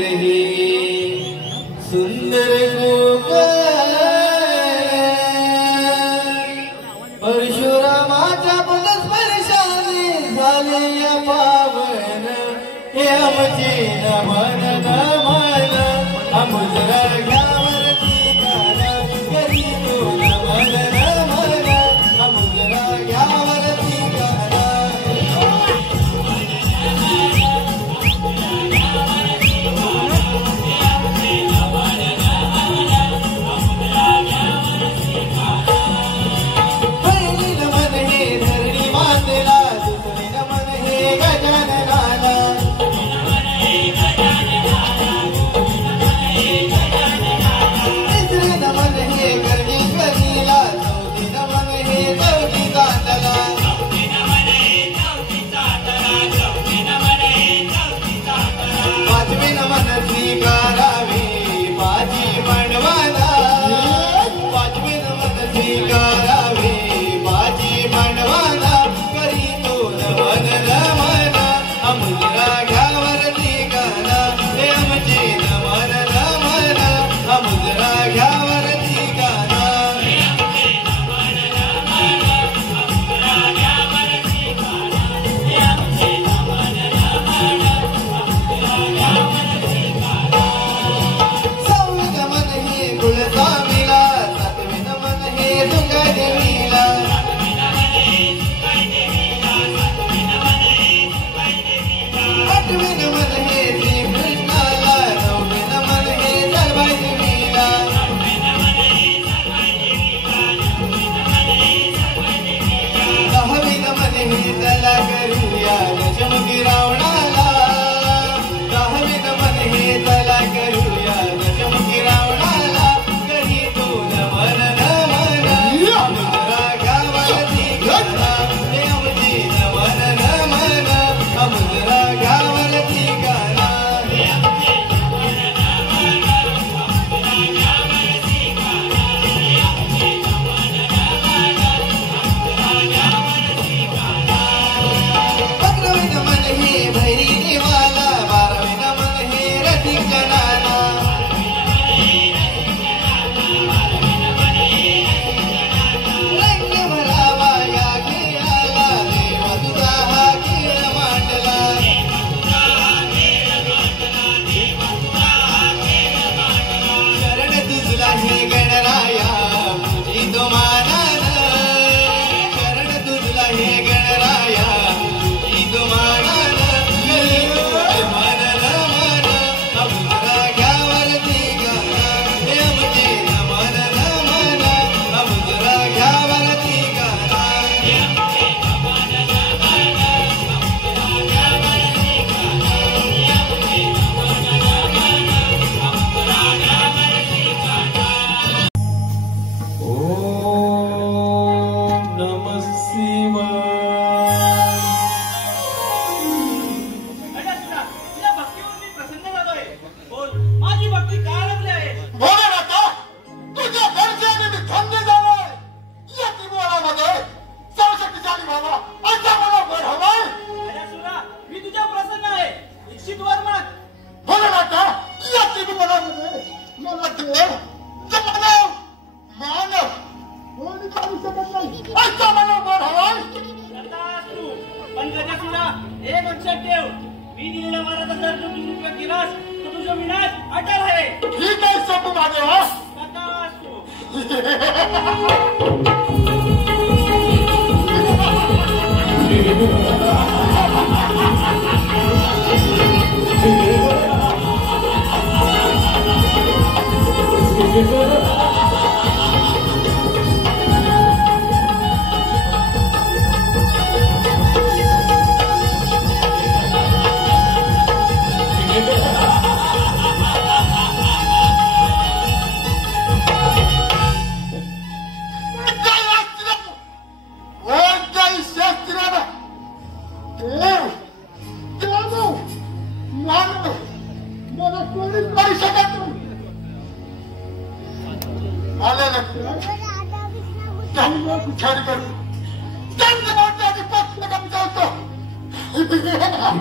रही सुंदर परशुरामाच्या पदस्पर्शाने झाले या पावन हे आमचे नमन नमन अमुजरा घ्यावरती गाणं करी तो नमन नमन अमुजरा घ्यावरती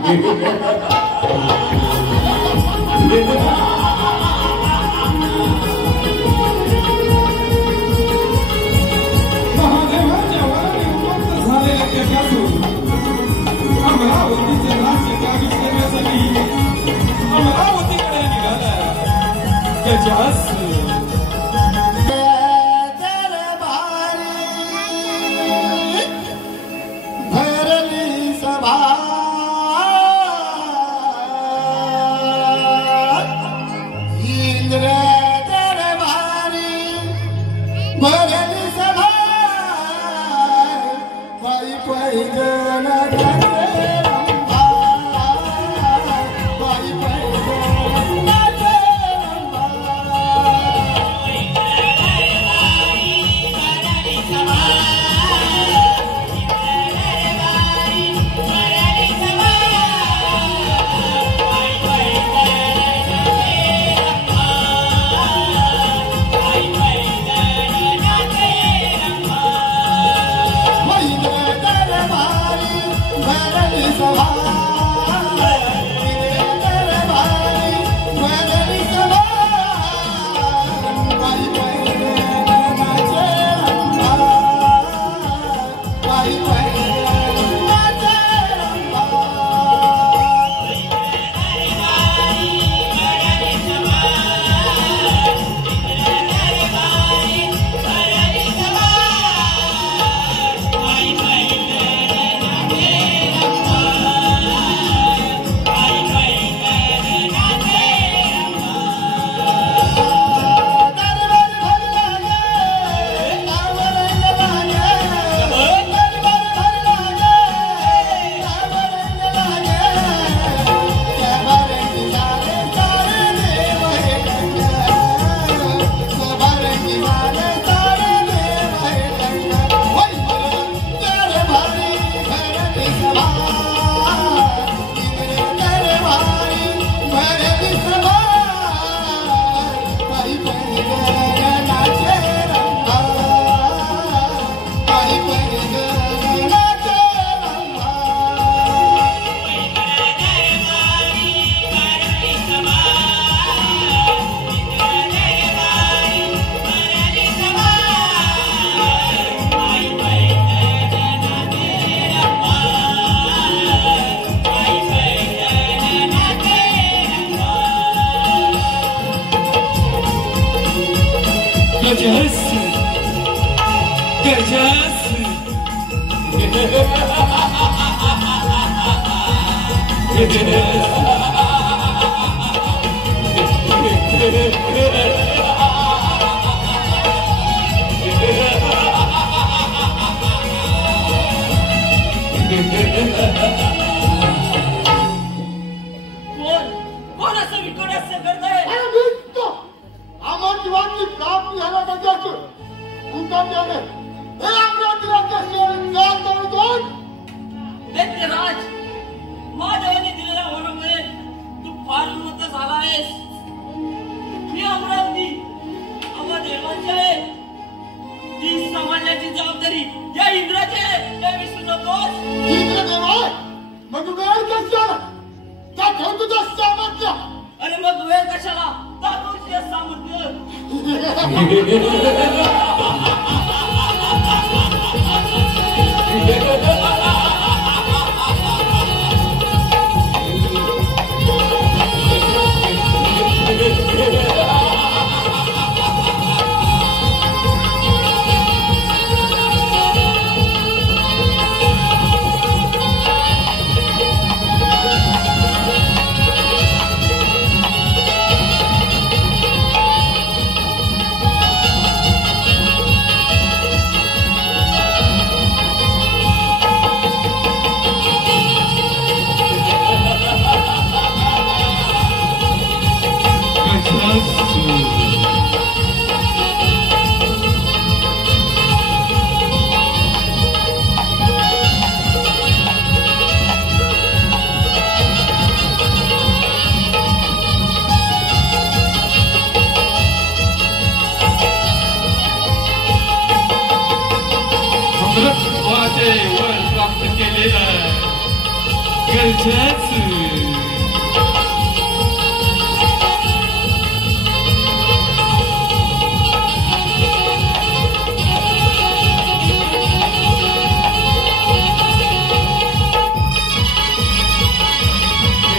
Thank you. महादेवाच्या वराने उन्मत्त झालेल्या गजासूर अमरावतीचे राज्य काबीज करण्यासाठी अमरावतीकडे निघाला गजासूर.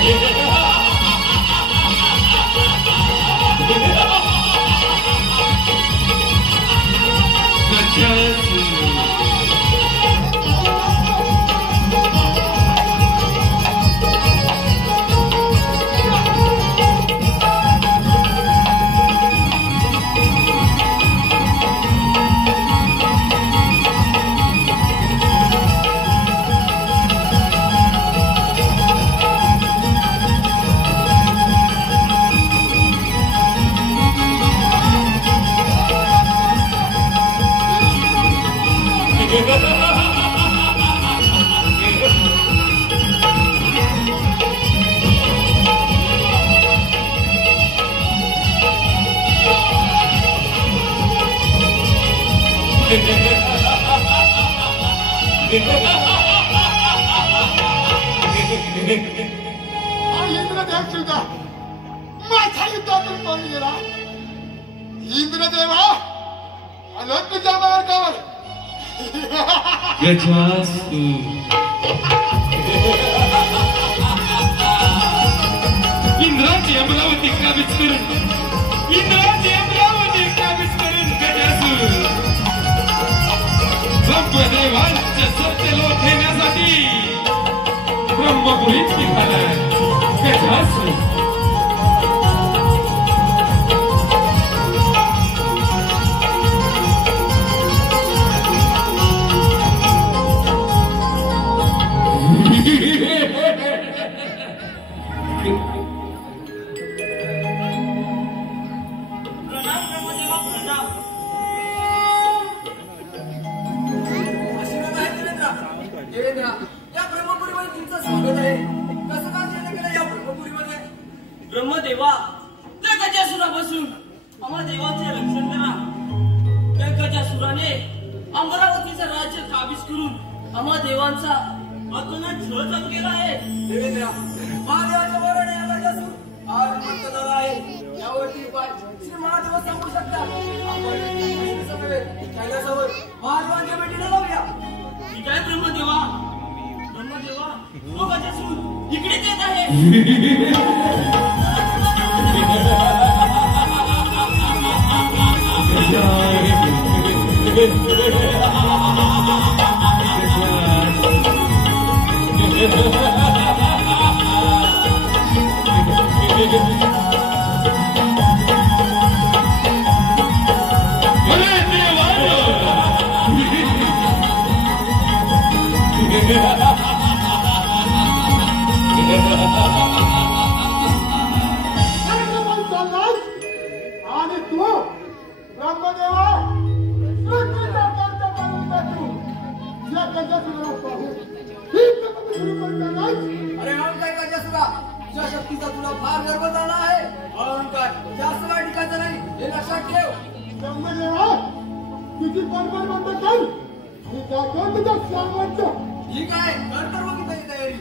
इंद्रदेव माझ्या युद्धातून पळून गेला. इंद्रदेवा आलोच तुझ्या मार्गावर. गजासू इंद्राची अमरावती काबीज करून गजासू ब्रह्मदेवांचे सत्यलोक घेण्यासाठी ब्रह्मपुरीत निघालाय. गजासू ब्रह्मदेवा त्या गजासुरापासून आम्हा देवाचे रक्षण करा. त्या गजासुराने अमरावतीचं राज्य काबीज करून आम्हा देवांचा अतोनात छळ चालू केला आहे. देवेंद्रा महादेवाच्या वराने हा गजासूर आज मुक्त झाला आहे. यावरती उपाय श्री महादेव सांगू शकतात. आपण कैलासावर महादेवांच्या भेटीला जाऊया. ठीक आहे ब्रह्मदेवा. तो गजासूर इकडेच येत आहे. आणि तू ब्रह्मदेवा अरे अहंकार गजासुरा, तुझ्या शक्तीचा तुला फार गर्व झाला आहे. अहंकार जास्त वाईट ठिकाणचा नाही हे लक्षात ठेव. ब्रह्मदेवा तुझी बरोबर बंद कर आणि दाखव तुझं सामर्थ्य. ठीक आहे नंतर बघू त्याची तयारी.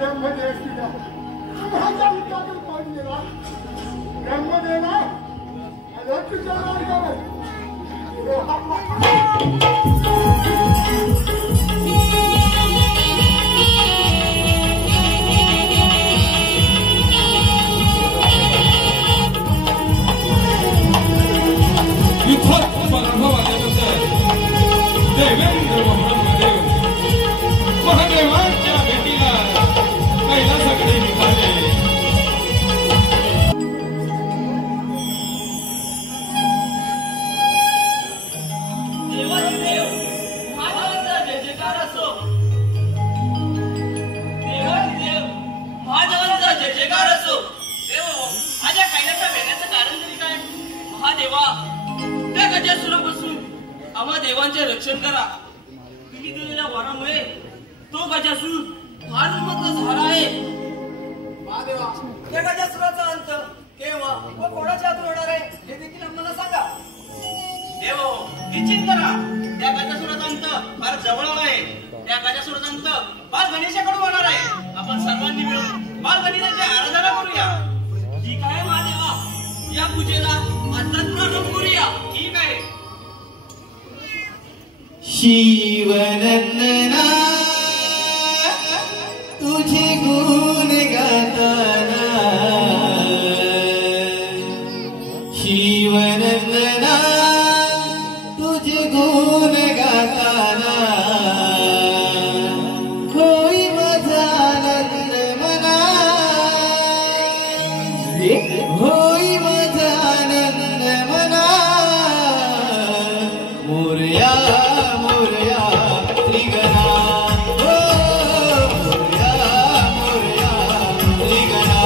ब्रह्मदेव तुझ्या माझ्या विचारात पडून गेला. ब्रह्मदेवा अरे तुझ्या मार्गावर युद्धात पराभव आल्यानंतर देवेंद्र व ब्रह्मदेव महादेवांच्या भेटीला कैलासाकडे निघाले. देवाधिदेव महादेवांचा जय जयकार असो. देवाधिदेव महादेवांचा जय जयकार असो. देव माझ्या कैलासा भेटण्याचं कारण तरी काय? महादेवा त्या गजासुरापासून आम्हा देवांचे रक्षण करा. तुम्ही दिलेल्या वरामुळे तो गजासूर फार उन्मत्त झाला आहे. महादेवा त्या गजासुराचा अंत केव्हा व कोणाच्या हातून होणार आहे हे देखील आम्हाला सांगा. देव निश्चित करा. त्या गजासुराचा अंत फार जवळ आहे. त्या गजासुराचा अंत बाल गणेशाकडून होणार आहे. आपण सर्वांनी मिळून बाल गणेशाची आराधना करूया. ठीक आहे महादेवा, या पूजेला आत्ताच प्रारंभ करूया. ठीक आहे. शिवनंदना तुझे गुण गाताना, शिवनंदना तुझे गुण गाताना, होई माझा आनंद मना, होई माझा आनंद मना. मोरया मोरया त्रिगणा, हो मोरया मोरया त्रिगणा.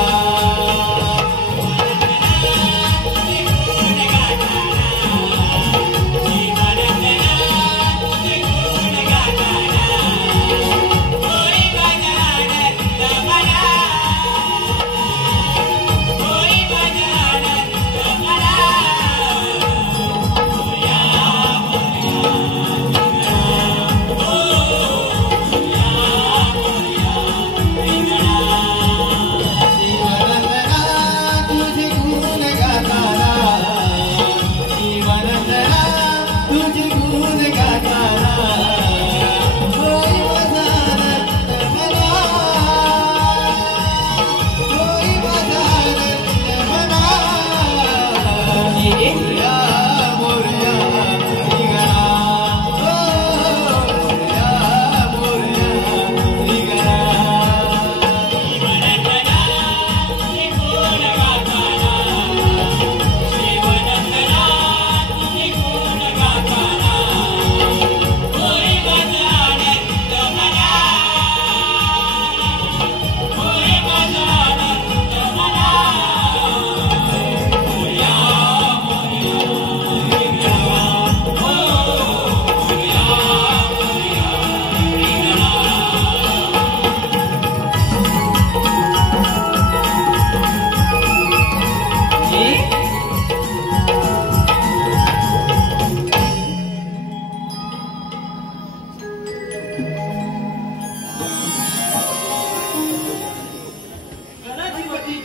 गणाधिपती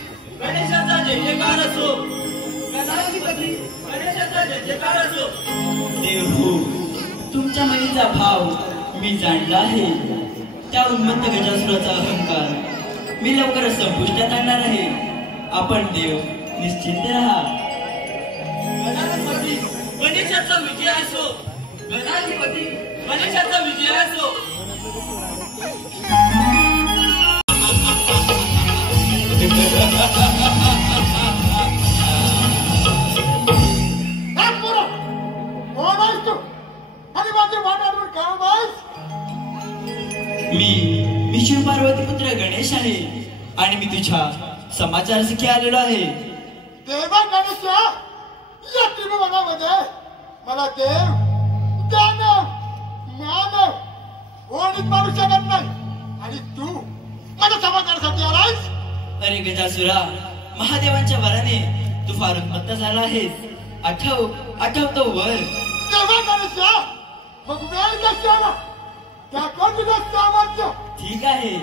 गणेशाचा जय जयकार असो. गणाधिपती गणेशाचा जय जयकार असो. देव, तुमच्या मनाचा भाव मी जाणला आहे. त्या उन्मत्त गजासुराचा अहंकार मी लवकरच संपुष्टात आणणार आहे. आपण देव निश्चिंत राहा. गणाधिपती गणेशाचा विजय असो. गणाधिपती गणेशाचा विजय असो. कोण आहेस तू आणि माझे वाटावर काम आहेस? मी शिव पार्वती पुत्र गणेश आहे आणि मी तुझ्या समाचारासाठी आलेलो आहे. देवा गणेशा, या त्रिभुवनामध्ये मला देव दानव मानव कोणीच मानू शकत नाही आणि तू माझ्या समाचारासाठी आलायस? अरे गजासुरा, महादेवांच्या वराने तू फार उन्मत्त झाला आहेस. आठवतो वर. देवा गणेशा, मग वेळ शाळा त्या कर तुझं सामर्थ्य. ठीक आहे.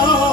या